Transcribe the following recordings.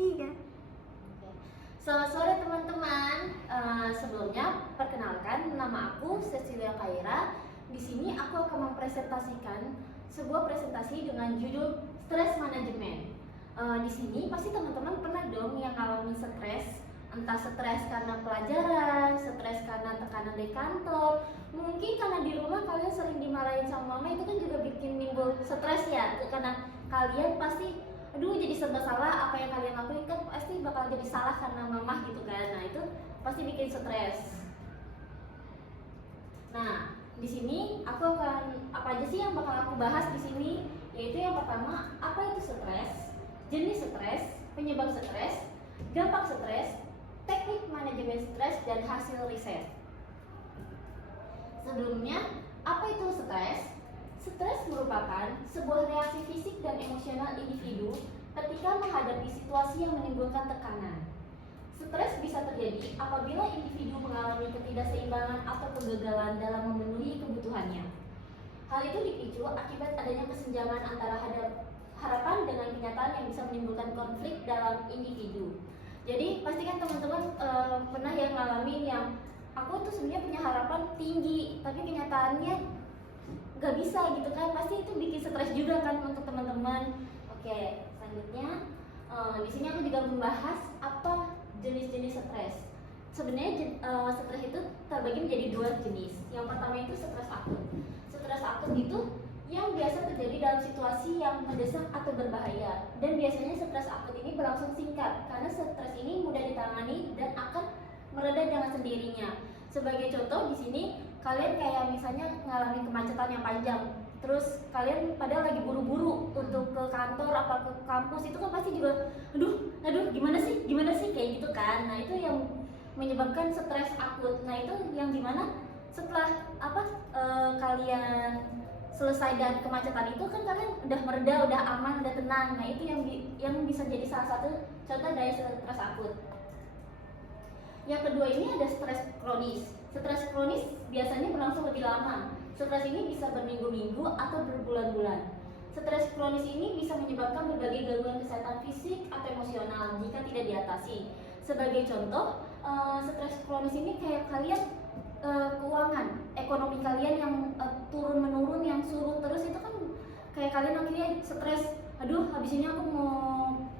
Iya. Oke. Selamat sore teman-teman. Sebelumnya perkenalkan, nama aku Cecilia Kaira. Di sini aku akan mempresentasikan sebuah presentasi dengan judul stres manajemen. Di sini pasti teman-teman pernah dong yang ngalamin stres, entah stres karena pelajaran, stres karena tekanan di kantor, mungkin karena di rumah kalian sering dimarahin sama mama, itu kan juga bikin timbul stres ya, karena kalian pasti aduh jadi serba salah, apa yang kalian lakuin kan pasti bakal jadi salah karena mamah gitu kan. Nah itu pasti bikin stres. Nah di sini aku akan apa aja sih yang bakal aku bahas di sini, yaitu yang pertama, apa itu stres, jenis stres, penyebab stres, dampak stres, teknik manajemen stres, dan hasil riset. Sebelumnya, apa itu stres? Stres merupakan sebuah reaksi fisik dan emosional individu ketika menghadapi situasi yang menimbulkan tekanan. Stres bisa terjadi apabila individu mengalami ketidakseimbangan atau kegagalan dalam memenuhi kebutuhannya. Hal itu dipicu akibat adanya kesenjangan antara harapan dengan kenyataan yang bisa menimbulkan konflik dalam individu. Jadi pastikan teman-teman pernah yang ngalamin yang aku tuh sebenarnya punya harapan tinggi, tapi kenyataannya gak bisa gitu kan, pasti itu bikin stres juga kan untuk teman-teman. Oke, selanjutnya di sini aku juga membahas apa jenis-jenis stres. Sebenarnya stres itu terbagi menjadi dua jenis. Yang pertama itu stres akut. Stres akut itu yang biasa terjadi dalam situasi yang mendesak atau berbahaya, dan biasanya stres akut ini berlangsung singkat karena stres ini mudah ditangani dan akan mereda dengan sendirinya. Sebagai contoh di sini, kalian kayak misalnya ngalami kemacetan yang panjang, terus kalian padahal lagi buru-buru untuk ke kantor apa ke kampus, itu kan pasti juga aduh gimana sih kayak gitu kan. Nah itu yang menyebabkan stres akut. Nah itu yang dimana setelah kalian selesai dari kemacetan itu kan kalian udah mereda, udah aman, udah tenang. Nah itu yang bisa jadi salah satu contoh dari stres akut. Yang kedua ini ada stres kronis. Stres kronis biasanya berlangsung lebih lama. Stres ini bisa berminggu-minggu atau berbulan-bulan. Stres kronis ini bisa menyebabkan berbagai gangguan kesehatan fisik atau emosional jika tidak diatasi. Sebagai contoh, stres kronis ini kayak kalian keuangan, ekonomi kalian yang turun-menurun, yang surut terus, itu kan kayak kalian akhirnya stres, aduh habis ini aku mau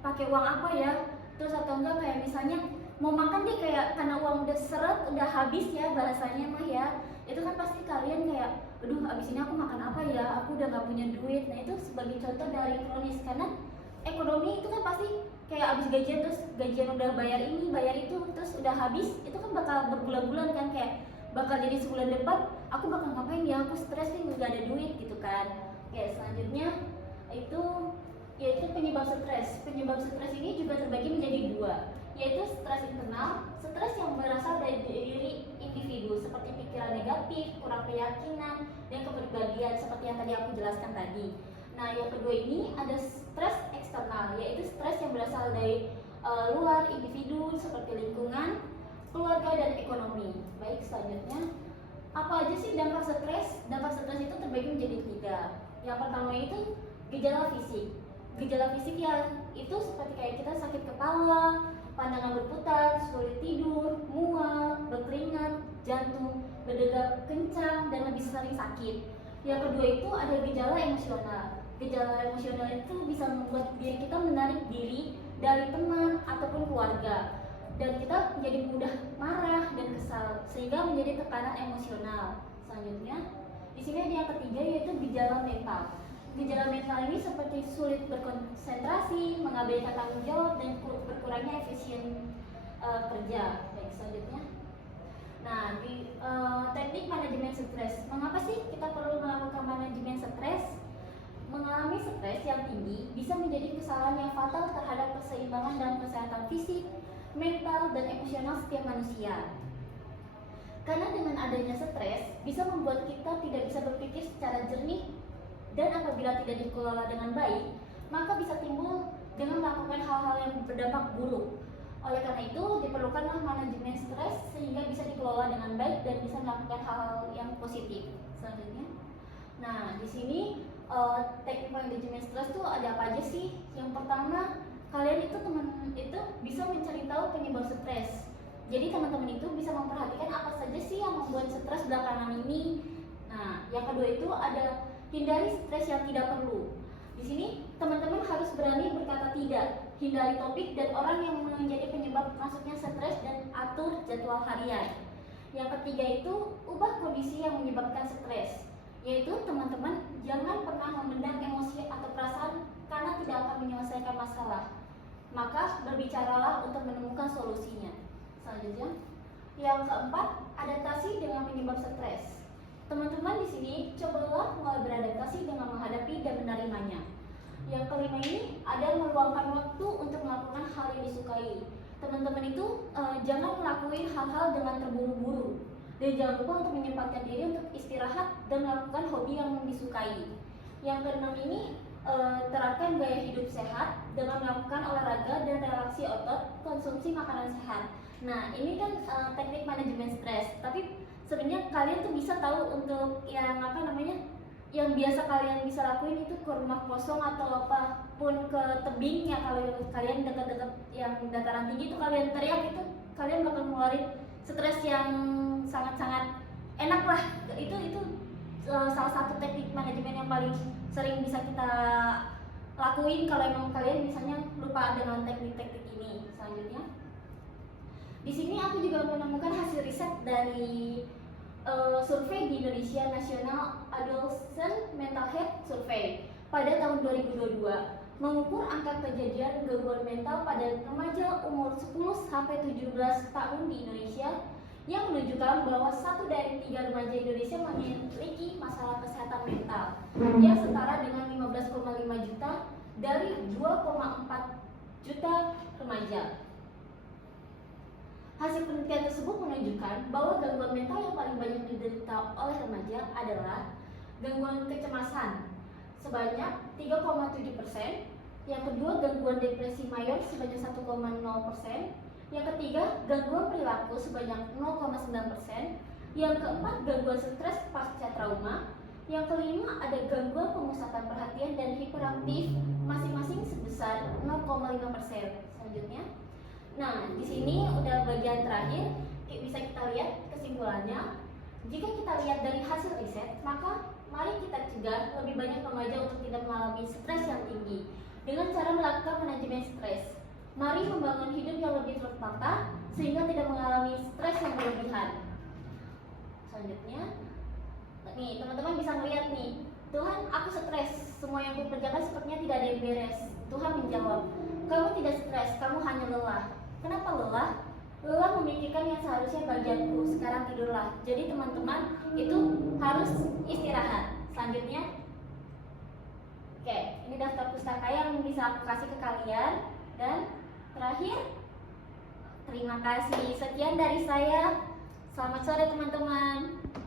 pakai uang apa ya, terus atau enggak kayak misalnya mau makan deh, kayak karena uang udah seret, udah habis ya bahasanya mah ya, itu kan pasti kalian kayak aduh abis ini aku makan apa ya, aku udah gak punya duit. Nah itu sebagai contoh dari kronis, karena ekonomi itu kan pasti kayak abis gajian, terus gajian udah bayar ini bayar itu, terus udah habis, itu kan bakal berbulan-bulan kan, kayak bakal jadi sebulan depan aku bakal ngapain ya, aku stres nih gak ada duit gitu kan. Oke, selanjutnya itu yaitu penyebab stres. Penyebab stres ini juga terbagi menjadi dua, yaitu stres internal, stres yang berasal dari diri individu seperti pikiran negatif, kurang keyakinan, dan kepribadian seperti yang tadi aku jelaskan tadi. Nah yang kedua ini ada stres eksternal, yaitu stres yang berasal dari luar individu seperti lingkungan, keluarga, dan ekonomi. Baik, selanjutnya apa aja sih dampak stres? Dampak stres itu terbagi menjadi tiga. Yang pertama itu gejala fisik. Gejala fisik yang itu seperti kayak kita sakit kepala, pandangan berputar, sulit tidur, mual, berkeringat, jantung berdetak kencang, dan lebih sering sakit. Yang kedua itu ada gejala emosional. Gejala emosional itu bisa membuat diri kita menarik diri dari teman ataupun keluarga, dan kita menjadi mudah marah dan kesal sehingga menjadi tekanan emosional. Selanjutnya di sini ada yang ketiga, yaitu gejala mental. Gejala mental ini seperti sulit berkonsentrasi, mengabaikan tanggung jawab, dan berkurangnya efisien kerja. Baik, selanjutnya. Nah, di teknik manajemen stres. Mengapa sih kita perlu melakukan manajemen stres? Mengalami stres yang tinggi bisa menjadi kesalahan yang fatal terhadap keseimbangan dalam kesehatan fisik, mental, dan emosional setiap manusia. Karena dengan adanya stres bisa membuat kita tidak bisa berpikir secara jernih, dan apabila tidak dikelola dengan baik, maka bisa timbul dengan melakukan hal-hal yang berdampak buruk. Oleh karena itu, diperlukanlah manajemen stres sehingga bisa dikelola dengan baik dan bisa melakukan hal-hal yang positif. Selanjutnya, nah di sini teknik manajemen stres tuh ada apa aja sih? Yang pertama, kalian itu bisa mencari tahu penyebab stres. Jadi teman-teman itu bisa memperhatikan apa saja sih yang membuat stres belakangan ini. Nah, yang kedua itu ada hindari stres yang tidak perlu. Di sini teman-teman harus berani berkata tidak, hindari topik dan orang yang menjadi penyebab masuknya stres dan atur jadwal harian. Yang ketiga itu ubah kondisi yang menyebabkan stres, yaitu teman-teman jangan pernah memendam emosi atau perasaan karena tidak akan menyelesaikan masalah. Maka berbicaralah untuk menemukan solusinya. Selanjutnya, yang keempat, adaptasi dengan penyebab stres. Teman-teman di sini cobalah mulai beradaptasi dengan menghadapi dan menerimanya. Yang kelima ini ada meluangkan waktu untuk melakukan hal yang disukai. Teman-teman itu jangan melakukan hal-hal dengan terburu-buru. Dan jangan lupa untuk menyempatkan diri untuk istirahat dan melakukan hobi yang disukai. Yang keenam ini terapkan gaya hidup sehat dengan melakukan olahraga dan relaksi otot, konsumsi makanan sehat. Nah, ini kan teknik manajemen stres. Tapi sebenarnya kalian tuh bisa tahu untuk yang yang biasa kalian bisa lakuin itu ke rumah kosong atau apapun, ke tebing yang kalau kalian dekat-dekat yang dataran tinggi itu kalian teriak, itu kalian bakal ngeluarin stres yang sangat-sangat enak lah. Itu salah satu teknik manajemen yang paling sering bisa kita lakuin kalau emang kalian misalnya lupa dengan teknik-teknik ini. Selanjutnya, di sini aku juga menemukan hasil riset dari survei di Indonesia National Adolescent Mental Health Survey pada tahun 2022 mengukur angka kejadian gangguan mental pada remaja umur 10 sampai 17 tahun di Indonesia, yang menunjukkan bahwa 1 dari 3 remaja Indonesia memiliki masalah kesehatan mental yang setara dengan 15,5 juta dari 2,4 juta remaja. Hasil penelitian tersebut menunjukkan bahwa gangguan mental yang paling banyak diderita oleh remaja adalah gangguan kecemasan sebanyak 3,7%, yang kedua gangguan depresi mayor sebanyak 1,0%, yang ketiga gangguan perilaku sebanyak 0,9%, yang keempat gangguan stres pasca trauma, yang kelima ada gangguan pemusatan perhatian dan hiperaktif masing-masing sebesar 0,5%. Selanjutnya, nah, di sini udah bagian terakhir, bisa kita lihat kesimpulannya. Jika kita lihat dari hasil riset, maka mari kita cegah lebih banyak remaja untuk tidak mengalami stres yang tinggi dengan cara melakukan manajemen stres. Mari membangun hidup yang lebih tertata sehingga tidak mengalami stres yang berlebihan. Selanjutnya, nih teman-teman bisa melihat nih, Tuhan, aku stres, semua yang kukerjakan sepertinya tidak ada yang beres. Tuhan menjawab, kamu tidak stres, kamu hanya lelah. Kenapa lelah? Lelah memikirkan yang seharusnya bagianku, sekarang tidurlah. Jadi teman-teman itu harus istirahat. Selanjutnya, oke, ini daftar pustaka yang bisa aku kasih ke kalian. Dan terakhir, terima kasih. Sekian dari saya. Selamat sore teman-teman.